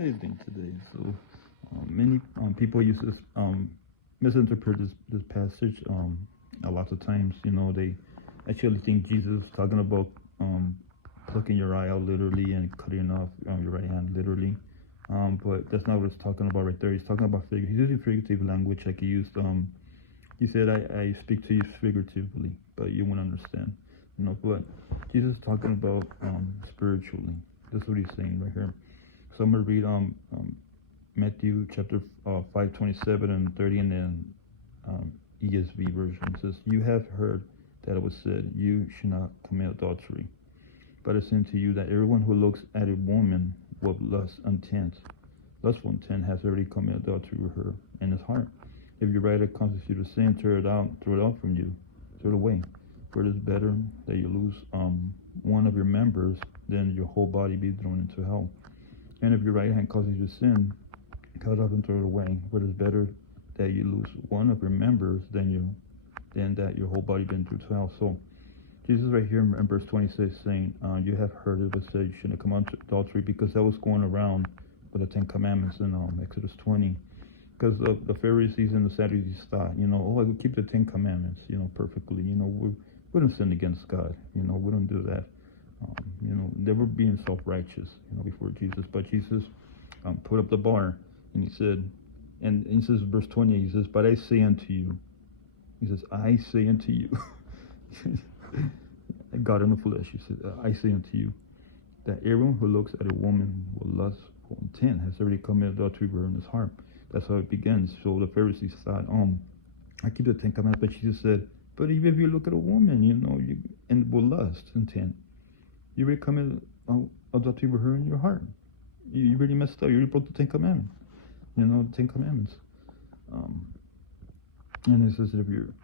anything today. So many people use this misinterpret this passage a lot of times. They actually think Jesus is talking about plucking your eye out literally and cutting off your right hand literally. But that's not what it's talking about right there. He's talking about he's using figurative language, like he used. He said, I speak to you figuratively, but you won't understand. But Jesus is talking about spiritually. That's what he's saying right here. So I'm going to read Matthew chapter 5:27 and 30, and then ESV version. It says, "You have heard that it was said, you should not commit adultery. But I say unto you that everyone who looks at a woman with lustful intent, has already committed adultery with her in his heart. If your right eye causes you to sin, throw it out from you, throw it away. For it is better that you lose one of your members than your whole body be thrown into hell. And if your right hand causes you to sin, cut it off and throw it away. For it is better that you lose one of your members than that your whole body be thrown into hell." So Jesus right here in verse 26 saying, you have heard it was said you shouldn't commit adultery, because that was going around with the Ten Commandments in Exodus 20. Because the Pharisees and the Sadducees thought, I would keep the Ten Commandments, perfectly. We don't sin against God. We don't do that. They were being self-righteous, before Jesus. But Jesus put up the bar, and he said, and he says, verse 20, he says, "But I say unto you," he says, "I say unto you," God in the flesh, he said, "I say unto you, that everyone who looks at a woman with lustful intent has already committed adultery with her in his heart." That's how it begins. So the Pharisees thought, I keep the Ten Commandments, but Jesus said, but even if you look at a woman, and with lust intent, you already committed adultery with her in your heart. You already messed up. You already broke the Ten Commandments. The Ten Commandments. And it says, if your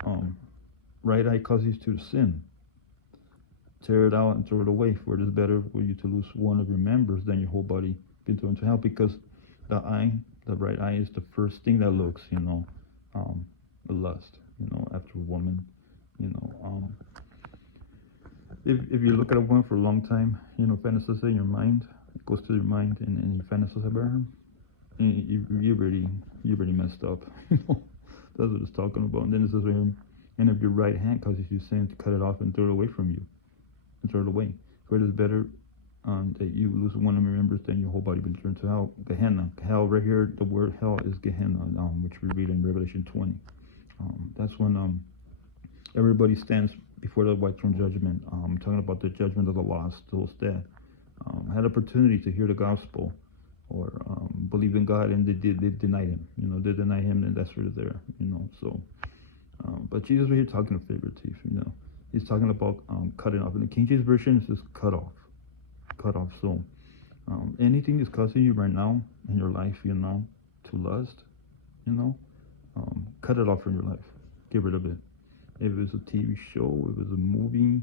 right eye causes you to sin, tear it out and throw it away. For it is better for you to lose one of your members than your whole body be thrown into hell. Because the right eye is the first thing that looks, the lust, after a woman, if you look at a woman for a long time, fantasize in your mind, it goes to your mind, and you fantasize about her, and you already messed up. That's what it's talking about. And then it says, and if your right hand causes you sin, to cut it off and throw it away from you, and throw it away. For it is better that you lose one of your members than your whole body be turned to hell. Gehenna. Hell, right here, the word hell is Gehenna, which we read in Revelation 20. That's when everybody stands before the white throne judgment. Talking about the judgment of the lost, those that had opportunity to hear the gospel or believe in God, and they denied him. They denied him, and that's where they're there. So, but Jesus right here talking of figurative. He's talking about cutting off. In the King James version, it says cut off. So anything that's causing you right now in your life, to lust, cut it off from your life. Get rid of it. If it was a TV show, if it was a movie,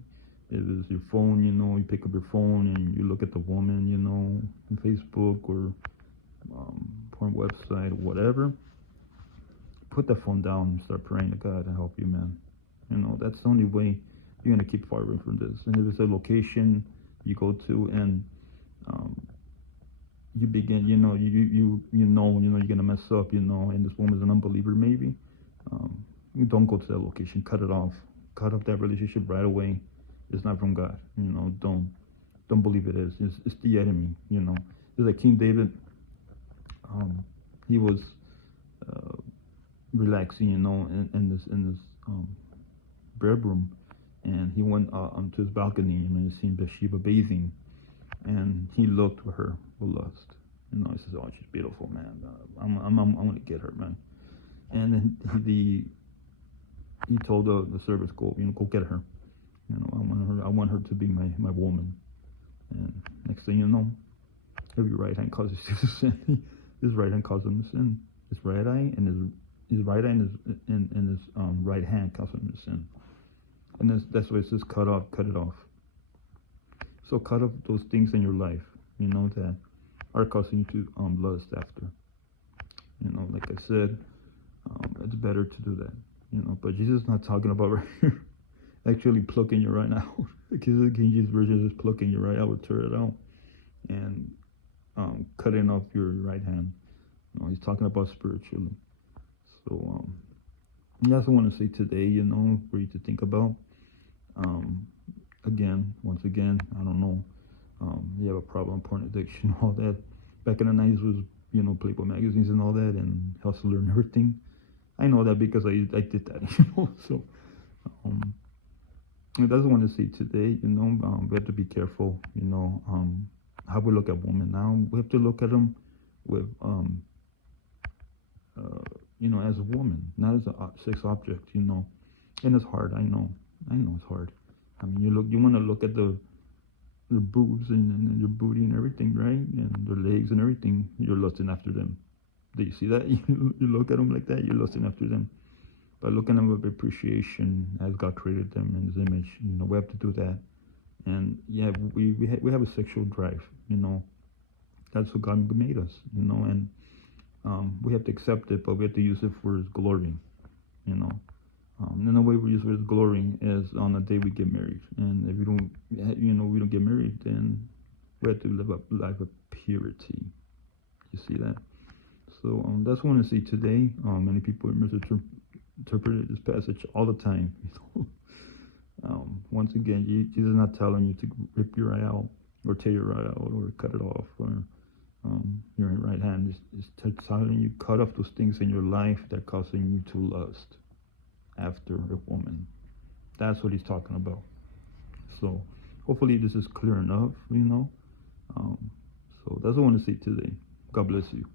if it was your phone, you pick up your phone and you look at the woman, on Facebook or porn website or whatever, put the phone down and start praying to God to help you, man. That's the only way you're going to keep far away from this. And if it's a location you go to and you begin, you're going to mess up, and this woman's an unbeliever maybe, don't go to that location. Cut it off. Cut off that relationship right away. It's not from God. Don't believe it is. It's the enemy. It's like King David. He was relaxing, in this bedroom, and he went onto his balcony and he seen Bathsheba bathing, and he looked at her with lust. He says, "Oh, she's beautiful, man. I'm gonna get her, man." And then he told the servants, go get her. I want her to be my woman. And next thing you know, if your right hand causes you to sin, his right hand causes him to sin. His right eye and his right eye and his right hand causes him to sin. And that's why it says cut it off. So cut off those things in your life, that are causing you to lust after. Like I said, it's better to do that. But Jesus is not talking about right here actually plucking your right out. Because the King James version is plucking your right out or tear it out. And cutting off your right hand. He's talking about spiritually. So that's what I want to say today. For you to think about. Um, once again, I don't know. You have a problem, porn addiction, all that. Back in the 90s was, Playboy magazines and all that, and Hustler and everything. I know that because I did that, So um, that's what I want to say today. We have to be careful. How we look at women now. We have to look at them with, as a woman, not as a sex object. And it's hard. I know it's hard. I mean, you want to look at their boobs and their booty and everything, right? And their legs and everything. You're lusting after them. Do you see that? You look at them like that. You're lusting after them. But looking at them with appreciation as God created them in His image. We have to do that. And yeah, we have a sexual drive. That's what God made us. And we have to accept it, but we have to use it for His glory. And the way we use it for His glory is on the day we get married. And if we don't get married, then we have to live a life of purity. You see that? So that's what I want to see today. Many people misinterpret this passage all the time. Once again, Jesus is not telling you to rip your eye out or tear your eye out or cut it off or your right hand. It's telling you cut off those things in your life that are causing you to lust after a woman. That's what He's talking about. So hopefully this is clear enough. So that's what I want to say today. God bless you.